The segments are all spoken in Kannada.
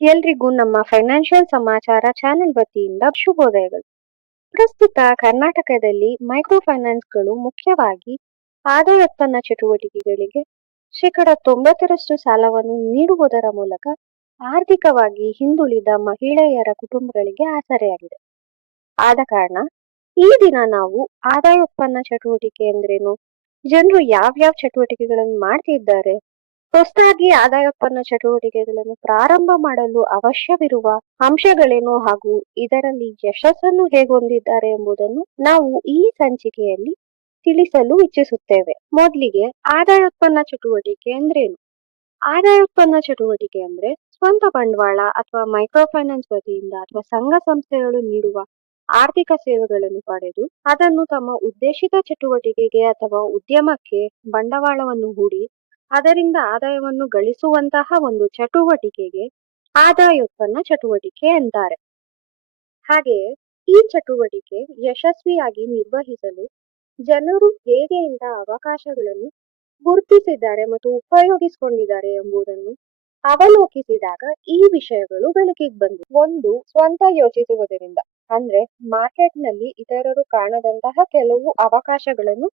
ಎಲ್ರಿಗೂ ನಮ್ಮ ಫೈನಾನ್ಷಿಯಲ್ ಸಮಾಚಾರ ಚಾನೆಲ್ ವತಿಯಿಂದ ಶುಭೋದಯಗಳು. ಪ್ರಸ್ತುತ ಕರ್ನಾಟಕದಲ್ಲಿ ಮೈಕ್ರೋ ಫೈನಾನ್ಸ್ಗಳು ಮುಖ್ಯವಾಗಿ ಆದಾಯೋತ್ಪನ್ನ ಚಟುವಟಿಕೆಗಳಿಗೆ ಶೇಕಡ ತೊಂಬತ್ತರಷ್ಟು ಸಾಲವನ್ನು ನೀಡುವುದರ ಮೂಲಕ ಆರ್ಥಿಕವಾಗಿ ಹಿಂದುಳಿದ ಮಹಿಳೆಯರ ಕುಟುಂಬಗಳಿಗೆ ಆಸರೆಯಾಗಿದೆ. ಆದ ಕಾರಣ ಈ ದಿನ ನಾವು ಆದಾಯೋತ್ಪನ್ನ ಚಟುವಟಿಕೆ ಎಂದ್ರೇನು ಜನರು ಯಾವ್ಯಾವ ಚಟುವಟಿಕೆಗಳನ್ನು ಮಾಡ್ತಿದ್ದಾರೆ? ಹೊಸದಾಗಿ ಆದಾಯ ಉತ್ಪನ್ನ ಚಟುವಟಿಕೆಗಳನ್ನು ಪ್ರಾರಂಭ ಮಾಡಲು ಅವಶ್ಯವಿರುವ ಅಂಶಗಳೇನು ಹಾಗೂ ಇದರಲ್ಲಿ ಯಶಸ್ಸನ್ನು ಹೇಗೆ ಹೊಂದಿದ್ದಾರೆ ಎಂಬುದನ್ನು ನಾವು ಈ ಸಂಚಿಕೆಯಲ್ಲಿ ತಿಳಿಸಲು ಇಚ್ಛಿಸುತ್ತೇವೆ. ಮೊದಲಿಗೆ ಆದಾಯ ಉತ್ಪನ್ನ ಚಟುವಟಿಕೆ ಅಂದ್ರೇನು? ಆದಾಯ ಉತ್ಪನ್ನ ಚಟುವಟಿಕೆ ಅಂದ್ರೆ ಸ್ವಂತ ಬಂಡವಾಳ ಅಥವಾ ಮೈಕ್ರೋ ಫೈನಾನ್ಸ್ ವತಿಯಿಂದ ಅಥವಾ ಸಂಘ ಸಂಸ್ಥೆಗಳು ನೀಡುವ ಆರ್ಥಿಕ ಸೇವೆಗಳನ್ನು ಪಡೆದು ಅದನ್ನು ತಮ್ಮ ಉದ್ದೇಶಿತ ಚಟುವಟಿಕೆಗೆ ಅಥವಾ ಉದ್ಯಮಕ್ಕೆ ಬಂಡವಾಳವನ್ನು ಹೂಡಿ ಅದರಿಂದ ಆದಾಯವನ್ನು ಗಳಿಸುವಂತಹ ಒಂದು ಚಟುವಟಿಕೆಗೆ ಆದಾಯ ಉತ್ಪನ್ನ ಚಟುವಟಿಕೆ ಎಂತಾರೆ ಹಾಗೆಯೇ ಈ ಚಟುವಟಿಕೆ ಯಶಸ್ವಿಯಾಗಿ ನಿರ್ವಹಿಸಲು ಜನರು ಹೇಗೆ ಇಂತಹ ಅವಕಾಶಗಳನ್ನು ಗುರುತಿಸಿದ್ದಾರೆ ಮತ್ತು ಉಪಯೋಗಿಸಿಕೊಂಡಿದ್ದಾರೆ ಎಂಬುದನ್ನು ಅವಲೋಕಿಸಿದಾಗ ಈ ವಿಷಯಗಳು ಬೆಳಕಿಗೆ ಬಂದು ಒಂದು ಸ್ವಂತ ಯೋಚಿಸುವುದರಿಂದ, ಅಂದ್ರೆ ಮಾರ್ಕೆಟ್ನಲ್ಲಿ ಇತರರು ಕಾಣದಂತಹ ಕೆಲವು ಅವಕಾಶಗಳನ್ನು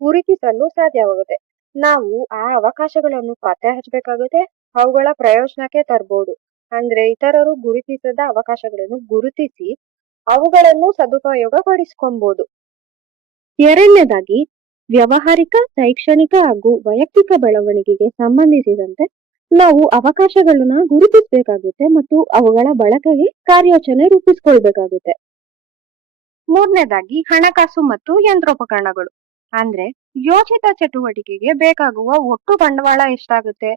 ಗುರುತಿಸಲು ಸಾಧ್ಯವಾಗುತ್ತೆ. ನಾವು ಆ ಅವಕಾಶಗಳನ್ನು ಪತ್ತೆ ಹಚ್ಚಬೇಕಾಗುತ್ತೆ ಅವುಗಳ ಪ್ರಯೋಜನಕ್ಕೆ ತರಬಹುದು ಅಂದ್ರೆ ಇತರರು ಗುರುತಿಸದ ಅವಕಾಶಗಳನ್ನು ಗುರುತಿಸಿ ಅವುಗಳನ್ನು ಸದುಪಯೋಗ ಪಡಿಸ್ಕೊಂಬೋದು ಎರಡನೇದಾಗಿ, ವ್ಯವಹಾರಿಕ, ಶೈಕ್ಷಣಿಕ ಹಾಗೂ ವೈಯಕ್ತಿಕ ಬೆಳವಣಿಗೆಗೆ ಸಂಬಂಧಿಸಿದಂತೆ ನಾವು ಅವಕಾಶಗಳನ್ನ ಗುರುತಿಸಬೇಕಾಗುತ್ತೆ ಮತ್ತು ಅವುಗಳ ಬಳಕೆಗೆ ಕಾರ್ಯಾಚರಣೆ ರೂಪಿಸ್ಕೊಳ್ಬೇಕಾಗುತ್ತೆ. ಮೂರನೇದಾಗಿ, ಹಣಕಾಸು ಮತ್ತು ಯಂತ್ರೋಪಕರಣಗಳು. ಅಂದ್ರೆ ಯೋಚಿತ ಚಟುವಟಿಕೆಗೆ ಬೇಕಾಗುವ ಒಟ್ಟು ಬಂಡವಾಳ ಎಷ್ಟಾಗುತ್ತೆ?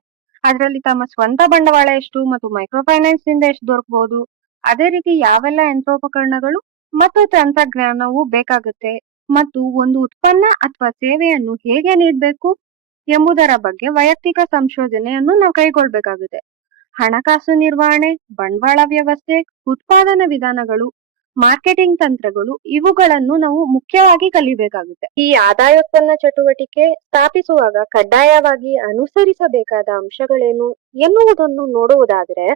ಅದರಲ್ಲಿ ತಮ್ಮ ಸ್ವಂತ ಬಂಡವಾಳ ಎಷ್ಟು ಮತ್ತು ಮೈಕ್ರೋ ಫೈನಾನ್ಸ್ನಿಂದ ಎಷ್ಟು ದೊರಕಬಹುದು ಅದೇ ರೀತಿ ಯಾವೆಲ್ಲ ಯಂತ್ರೋಪಕರಣಗಳು ಮತ್ತು ತಂತ್ರಜ್ಞಾನವು ಬೇಕಾಗುತ್ತೆ? ಮತ್ತು ಒಂದು ಉತ್ಪನ್ನ ಅಥವಾ ಸೇವೆಯನ್ನು ಹೇಗೆ ನೀಡಬೇಕು ಎಂಬುದರ ಬಗ್ಗೆ ವೈಯಕ್ತಿಕ ಸಂಶೋಧನೆಯನ್ನು ನಾವು ಕೈಗೊಳ್ಬೇಕಾಗುತ್ತೆ. ಹಣಕಾಸು ನಿರ್ವಹಣೆ, ಬಂಡವಾಳ ವ್ಯವಸ್ಥೆ, ಉತ್ಪಾದನಾ ವಿಧಾನಗಳು ಮಾರ್ಕೆಟಿಂಗ್ ತಂತ್ರಗಳು ಇವುಗಳನ್ನು ನಾವು ಮುಖ್ಯವಾಗಿ ಕಲಿಬೇಕಾಗುತ್ತೆ. ಈ ಆದಾಯೋತ್ಪನ್ನ ಚಟುವಟಿಕೆ ಸ್ಥಾಪಿಸುವಾಗ ಕಡ್ಡಾಯವಾಗಿ ಅನುಸರಿಸಬೇಕಾದ ಅಂಶಗಳೇನು ಎನ್ನುವುದನ್ನು ನೋಡುವುದಾದರೆ,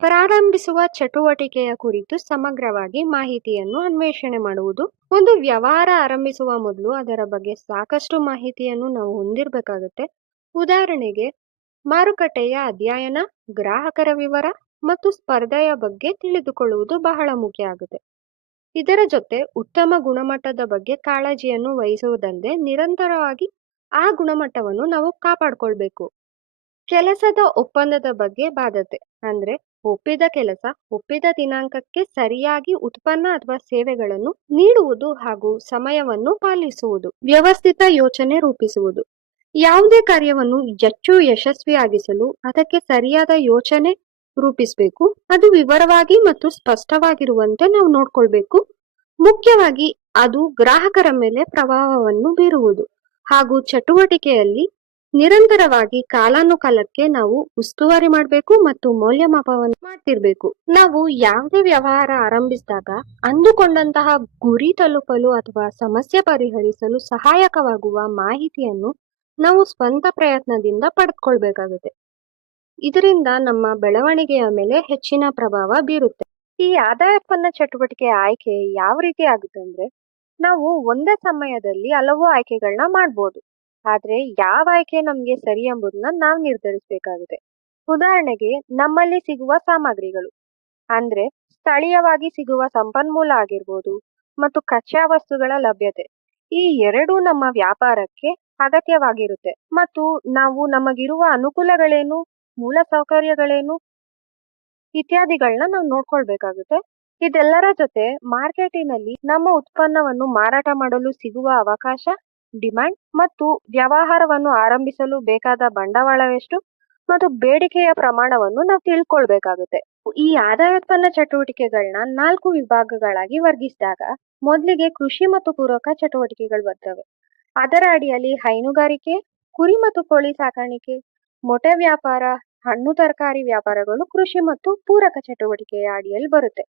ಪ್ರಾರಂಭಿಸುವ ಚಟುವಟಿಕೆಯ ಕುರಿತು ಸಮಗ್ರವಾಗಿ ಮಾಹಿತಿಯನ್ನು ಅನ್ವೇಷಣೆ ಮಾಡುವುದು. ಒಂದು ವ್ಯವಹಾರ ಆರಂಭಿಸುವ ಮೊದಲು ಅದರ ಬಗ್ಗೆ ಸಾಕಷ್ಟು ಮಾಹಿತಿಯನ್ನು ನಾವು ಹೊಂದಿರಬೇಕಾಗುತ್ತೆ. ಉದಾಹರಣೆಗೆ, ಮಾರುಕಟ್ಟೆಯ ಅಧ್ಯಯನ, ಗ್ರಾಹಕರ ವಿವರ ಮತ್ತು ಸ್ಪರ್ಧೆಯ ಬಗ್ಗೆ ತಿಳಿದುಕೊಳ್ಳುವುದು ಬಹಳ ಮುಖ್ಯ ಆಗುತ್ತೆ. ಇದರ ಜೊತೆ ಉತ್ತಮ ಗುಣಮಟ್ಟದ ಬಗ್ಗೆ ಕಾಳಜಿಯನ್ನು ವಹಿಸುವುದಲ್ಲದೆ ನಿರಂತರವಾಗಿ ಆ ಗುಣಮಟ್ಟವನ್ನು ನಾವು ಕಾಪಾಡ್ಕೊಳ್ಬೇಕು. ಕೆಲಸದ ಒಪ್ಪಂದದ ಬಗ್ಗೆ ಬಾಧ್ಯತೆ ಅಂದ್ರೆ ಒಪ್ಪಿದ ಕೆಲಸ, ಒಪ್ಪಿದ ದಿನಾಂಕಕ್ಕೆ ಸರಿಯಾಗಿ ಉತ್ಪನ್ನ ಅಥವಾ ಸೇವೆಗಳನ್ನು ನೀಡುವುದು ಹಾಗೂ ಸಮಯವನ್ನು ಪಾಲಿಸುವುದು, ವ್ಯವಸ್ಥಿತ ಯೋಚನೆ ರೂಪಿಸುವುದು. ಯಾವುದೇ ಕಾರ್ಯವನ್ನು ಹೆಚ್ಚು ಯಶಸ್ವಿಯಾಗಿಸಲು ಅದಕ್ಕೆ ಸರಿಯಾದ ಯೋಚನೆ ರೂಪಿಸಬೇಕು. ಅದು ವಿವರವಾಗಿ ಮತ್ತು ಸ್ಪಷ್ಟವಾಗಿರುವಂತೆ ನಾವು ನೋಡ್ಕೊಳ್ಬೇಕು. ಮುಖ್ಯವಾಗಿ ಅದು ಗ್ರಾಹಕರ ಮೇಲೆ ಪ್ರಭಾವವನ್ನು ಬೀರುವುದು. ಹಾಗೂ ಚಟುವಟಿಕೆಯಲ್ಲಿ ನಿರಂತರವಾಗಿ ಕಾಲಾನುಕಾಲಕ್ಕೆ ನಾವು ಉಸ್ತುವಾರಿ ಮಾಡಬೇಕು ಮತ್ತು ಮೌಲ್ಯಮಾಪನ ಮಾಡ್ತಿರ್ಬೇಕು. ನಾವು ಯಾವುದೇ ವ್ಯವಹಾರ ಆರಂಭಿಸಿದಾಗ ಅಂದುಕೊಂಡಂತಹ ಗುರಿ ತಲುಪಲು ಅಥವಾ ಸಮಸ್ಯೆ ಪರಿಹರಿಸಲು ಸಹಾಯಕವಾಗುವ ಮಾಹಿತಿಯನ್ನು ನಾವು ಸ್ವಂತ ಪ್ರಯತ್ನದಿಂದ ಪಡೆದುಕೊಳ್ಬೇಕಾಗುತ್ತೆ. ಇದರಿಂದ ನಮ್ಮ ಬೆಳವಣಿಗೆಯ ಮೇಲೆ ಹೆಚ್ಚಿನ ಪ್ರಭಾವ ಬೀರುತ್ತೆ. ಈ ಆದಾಯ ಉತ್ಪನ್ನ ಚಟುವಟಿಕೆ ಆಯ್ಕೆ ಯಾವ ರೀತಿ ಆಗುತ್ತೆ ಅಂದ್ರೆ, ನಾವು ಒಂದೇ ಸಮಯದಲ್ಲಿ ಹಲವು ಆಯ್ಕೆಗಳನ್ನ ಮಾಡ್ಬೋದು. ಆದ್ರೆ ಯಾವ ಆಯ್ಕೆ ನಮ್ಗೆ ಸರಿ ಎಂಬುದನ್ನ ನಾವು ನಿರ್ಧರಿಸಬೇಕಾಗುತ್ತೆ. ಉದಾಹರಣೆಗೆ, ನಮ್ಮಲ್ಲಿ ಸಿಗುವ ಸಾಮಗ್ರಿಗಳು. ಅಂದ್ರೆ, ಸ್ಥಳೀಯವಾಗಿ ಸಿಗುವ ಸಂಪನ್ಮೂಲ ಆಗಿರ್ಬೋದು ಮತ್ತು ಕಚ್ಚಾ ವಸ್ತುಗಳ ಲಭ್ಯತೆ. ಈ ಎರಡೂ ನಮ್ಮ ವ್ಯಾಪಾರಕ್ಕೆ ಅಗತ್ಯವಾಗಿರುತ್ತೆ. ಮತ್ತು ನಾವು ನಮಗಿರುವ ಅನುಕೂಲಗಳೇನು? ಮೂಲ ಸೌಕರ್ಯಗಳೇನು? ಇತ್ಯಾದಿಗಳನ್ನ ನಾವು ನೋಡ್ಕೊಳ್ಬೇಕಾಗುತ್ತೆ. ಇದೆಲ್ಲರ ಜೊತೆ ಮಾರ್ಕೆಟಿನಲ್ಲಿ ನಮ್ಮ ಉತ್ಪನ್ನವನ್ನು ಮಾರಾಟ ಮಾಡಲು ಸಿಗುವ ಅವಕಾಶ, ಡಿಮ್ಯಾಂಡ್ ಮತ್ತು ವ್ಯವಹಾರವನ್ನು ಆರಂಭಿಸಲು ಬೇಕಾದ ಬಂಡವಾಳವೆಷ್ಟು ಮತ್ತು ಬೇಡಿಕೆಯ ಪ್ರಮಾಣವನ್ನು ನಾವು ತಿಳ್ಕೊಳ್ಬೇಕಾಗುತ್ತೆ. ಈ ಆದಾಯ ಉತ್ಪನ್ನ ಚಟುವಟಿಕೆಗಳನ್ನ ನಾಲ್ಕು ವಿಭಾಗಗಳಾಗಿ ವರ್ಗಿಸಿದಾಗ ಮೊದಲಿಗೆ ಕೃಷಿ ಮತ್ತು ಪೂರಕ ಚಟುವಟಿಕೆಗಳು ಬರ್ತವೆ. ಅದರ ಅಡಿಯಲ್ಲಿ ಹೈನುಗಾರಿಕೆ, ಕುರಿ ಮತ್ತು ಕೋಳಿ ಸಾಕಾಣಿಕೆ ಮೊಟ್ಟೆ ವ್ಯಾಪಾರ, ಹಣ್ಣು ತರಕಾರಿ ವ್ಯಾಪಾರಗಳು ಕೃಷಿ ಮತ್ತು ಪೂರಕ ಚಟುವಟಿಕೆಯ ಅಡಿಯಲ್ಲಿ ಬರುತ್ತೆ.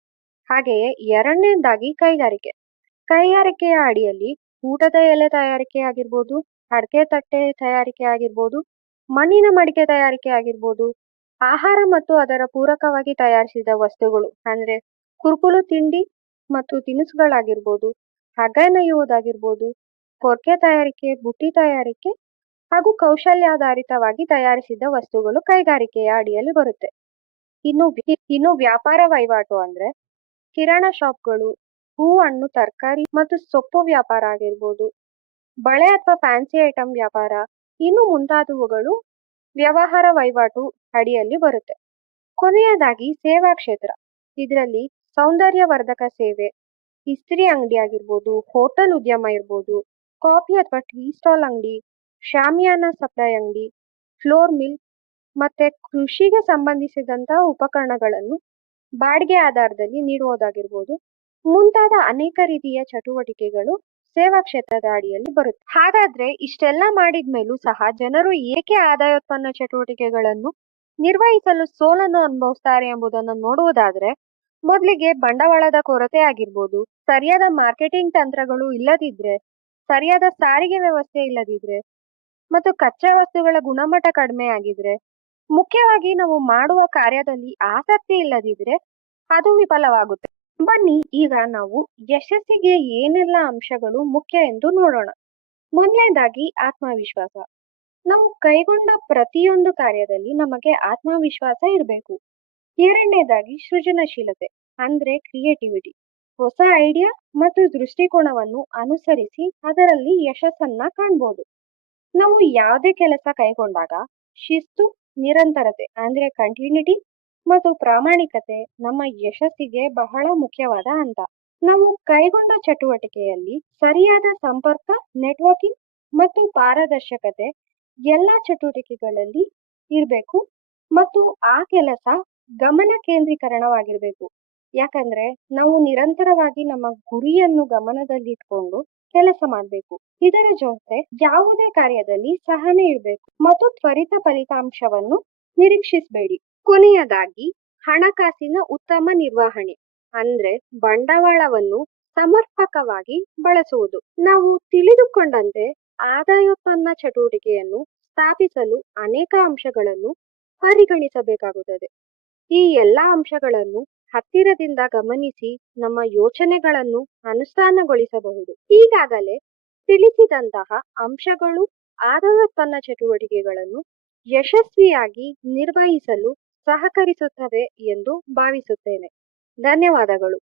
ಹಾಗೆಯೇ ಎರಡನೇದಾಗಿ ಕೈಗಾರಿಕೆ. ಕೈಗಾರಿಕೆಯ ಅಡಿಯಲ್ಲಿ ಊಟದ ಎಲೆ ತಯಾರಿಕೆ ಆಗಿರ್ಬೋದು, ಅಡಕೆ ತಟ್ಟೆ ತಯಾರಿಕೆ ಆಗಿರ್ಬೋದು, ಮಣ್ಣಿನ ಮಡಿಕೆ ತಯಾರಿಕೆ ಆಗಿರ್ಬೋದು, ಆಹಾರ ಮತ್ತು ಅದರ ಪೂರಕವಾಗಿ ತಯಾರಿಸಿದ ವಸ್ತುಗಳು ಅಂದ್ರೆ ಕುರುಕುಲು ತಿಂಡಿ ಮತ್ತು ತಿನಿಸುಗಳಾಗಿರ್ಬೋದು ಹಗ್ಗ ನೆಯ್ಯುವುದಾಗಿರ್ಬೋದು ಪೊರ್ಕೆ ತಯಾರಿಕೆ, ಬುಟ್ಟಿ ತಯಾರಿಕೆ ಹಾಗೂ ಕೌಶಲ್ಯಾಧಾರಿತವಾಗಿ ತಯಾರಿಸಿದ ವಸ್ತುಗಳು ಕೈಗಾರಿಕೆಯ ಅಡಿಯಲ್ಲಿ ಬರುತ್ತೆ. ಇನ್ನು ಇನ್ನು ವ್ಯಾಪಾರ ವಹಿವಾಟು ಅಂದ್ರೆ ಕಿರಾಣ ಶಾಪ್ಗಳು ಹೂ ಹಣ್ಣು ತರಕಾರಿ ಮತ್ತು ಸೊಪ್ಪು ವ್ಯಾಪಾರ ಆಗಿರ್ಬೋದು, ಬಳೆ ಅಥವಾ ಫ್ಯಾನ್ಸಿ ಐಟಮ್ ವ್ಯಾಪಾರ, ಇನ್ನು ಮುಂತಾದವುಗಳು ವ್ಯವಹಾರ ವಹಿವಾಟು ಅಡಿಯಲ್ಲಿ ಬರುತ್ತೆ. ಕೊನೆಯದಾಗಿ ಸೇವಾ ಕ್ಷೇತ್ರ. ಇದರಲ್ಲಿ ಸೌಂದರ್ಯವರ್ಧಕ ಸೇವೆ, ಇಸ್ತ್ರಿ ಅಂಗಡಿ ಆಗಿರ್ಬೋದು, ಹೋಟೆಲ್ ಉದ್ಯಮ ಇರ್ಬೋದು, ಕಾಫಿ ಅಥವಾ ಟೀ ಸ್ಟಾಲ್ ಅಂಗಡಿ ಶಾಮಿಯಾನ ಸಪ್ಲೈ ಅಂಗಡಿ, ಫ್ಲೋರ್ ಮಿಲ್ ಮತ್ತೆ ಕೃಷಿಗೆ ಸಂಬಂಧಿಸಿದಂತಹ ಉಪಕರಣಗಳನ್ನು ಬಾಡಿಗೆ ಆಧಾರದಲ್ಲಿ ನೀಡುವುದಾಗಿರ್ಬೋದು. ಮುಂತಾದ ಅನೇಕ ರೀತಿಯ ಚಟುವಟಿಕೆಗಳು ಸೇವಾ ಕ್ಷೇತ್ರದ ಅಡಿಯಲ್ಲಿ ಬರುತ್ತೆ. ಹಾಗಾದ್ರೆ ಇಷ್ಟೆಲ್ಲ ಮಾಡಿದ್ಮೇಲೂ ಸಹ ಜನರು ಏಕೆ ಆದಾಯೋತ್ಪನ್ನ ಚಟುವಟಿಕೆಗಳನ್ನು ನಿರ್ವಹಿಸಲು ಸೋಲನ್ನು ಅನುಭವಿಸ್ತಾರೆ ಎಂಬುದನ್ನು ನೋಡುವುದಾದ್ರೆ, ಮೊದಲಿಗೆ ಬಂಡವಾಳದ ಕೊರತೆ ಆಗಿರ್ಬೋದು, ಸರಿಯಾದ ಮಾರ್ಕೆಟಿಂಗ್ ತಂತ್ರಗಳು ಇಲ್ಲದಿದ್ರೆ, ಸರಿಯಾದ ಸಾರಿಗೆ ವ್ಯವಸ್ಥೆ ಇಲ್ಲದಿದ್ರೆ ಮತ್ತು ಕಚ್ಚಾ ವಸ್ತುಗಳ ಗುಣಮಟ್ಟ ಕಡಿಮೆ ಆಗಿದ್ರೆ, ಮುಖ್ಯವಾಗಿ ನಾವು ಮಾಡುವ ಕಾರ್ಯದಲ್ಲಿ ಆಸಕ್ತಿ ಇಲ್ಲದಿದ್ರೆ ಅದು ವಿಫಲವಾಗುತ್ತೆ. ಬನ್ನಿ, ಈಗ ನಾವು ಯಶಸ್ಸಿಗೆ ಏನೆಲ್ಲ ಅಂಶಗಳು ಮುಖ್ಯ ಎಂದು ನೋಡೋಣ. ಮೊದಲನೇದಾಗಿ ಆತ್ಮವಿಶ್ವಾಸ. ನಾವು ಕೈಗೊಂಡ ಪ್ರತಿಯೊಂದು ಕಾರ್ಯದಲ್ಲಿ ನಮಗೆ ಆತ್ಮವಿಶ್ವಾಸ ಇರಬೇಕು. ಎರಡನೇದಾಗಿ ಸೃಜನಶೀಲತೆ, ಅಂದ್ರೆ ಕ್ರಿಯೇಟಿವಿಟಿ. ಹೊಸ ಐಡಿಯಾ ಮತ್ತು ದೃಷ್ಟಿಕೋನವನ್ನು ಅನುಸರಿಸಿ ಅದರಲ್ಲಿ ಯಶಸ್ಸನ್ನ ಕಾಣ್ಬೋದು. ನಾವು ಯಾವುದೇ ಕೆಲಸ ಕೈಗೊಂಡಾಗ ಶಿಸ್ತು, ನಿರಂತರತೆ ಅಂದ್ರೆ ಕಂಟಿನ್ಯೂಟಿ ಮತ್ತು ಪ್ರಾಮಾಣಿಕತೆ ನಮ್ಮ ಯಶಸ್ಸಿಗೆ ಬಹಳ ಮುಖ್ಯವಾದ ಹಂತ. ನಾವು ಕೈಗೊಂಡ ಚಟುವಟಿಕೆಯಲ್ಲಿ ಸರಿಯಾದ ಸಂಪರ್ಕ ನೆಟ್ವರ್ಕಿಂಗ್ ಮತ್ತು ಪಾರದರ್ಶಕತೆ ಎಲ್ಲ ಚಟುವಟಿಕೆಗಳಲ್ಲಿ ಇರಬೇಕು ಮತ್ತು ಆ ಕೆಲಸ ಗಮನ ಕೇಂದ್ರೀಕರಣವಾಗಿರ್ಬೇಕು. ಯಾಕಂದ್ರೆ ನಾವು ನಿರಂತರವಾಗಿ ನಮ್ಮ ಗುರಿಯನ್ನು ಗಮನದಲ್ಲಿಟ್ಕೊಂಡು ಕೆಲಸ ಮಾಡಬೇಕು. ಇದರ ಜೊತೆ ಯಾವುದೇ ಕಾರ್ಯದಲ್ಲಿ ಸಹನೆ ಇರಬೇಕು. ಮತ್ತು ತ್ವರಿತ ಫಲಿತಾಂಶವನ್ನು ನಿರೀಕ್ಷಿಸಬೇಡಿ. ಕೊನೆಯದಾಗಿ ಹಣಕಾಸಿನ ಉತ್ತಮ ನಿರ್ವಹಣೆ, ಅಂದ್ರೆ ಬಂಡವಾಳವನ್ನು ಸಮರ್ಪಕವಾಗಿ ಬಳಸುವುದು. ನಾವು ತಿಳಿದುಕೊಂಡಂತೆ ಆದಾಯೋತ್ಪನ್ನ ಚಟುವಟಿಕೆಯನ್ನು ಸ್ಥಾಪಿಸಲು ಅನೇಕ ಅಂಶಗಳನ್ನು ಪರಿಗಣಿಸಬೇಕಾಗುತ್ತದೆ. ಈ ಎಲ್ಲಾ ಅಂಶಗಳನ್ನು ಹತ್ತಿರದಿಂದ ಗಮನಿಸಿ ನಮ್ಮ ಯೋಚನೆಗಳನ್ನು ಅನುಷ್ಠಾನಗೊಳಿಸಬಹುದು. ಈಗಾಗಲೇ ತಿಳಿಸಿದಂತಹ ಅಂಶಗಳು ಆದಾಯೋತ್ಪನ್ನ ಚಟುವಟಿಕೆಗಳನ್ನು ಯಶಸ್ವಿಯಾಗಿ ನಿರ್ವಹಿಸಲು ಸಹಕರಿಸುತ್ತವೆ ಎಂದು ಭಾವಿಸುತ್ತೇನೆ. ಧನ್ಯವಾದಗಳು.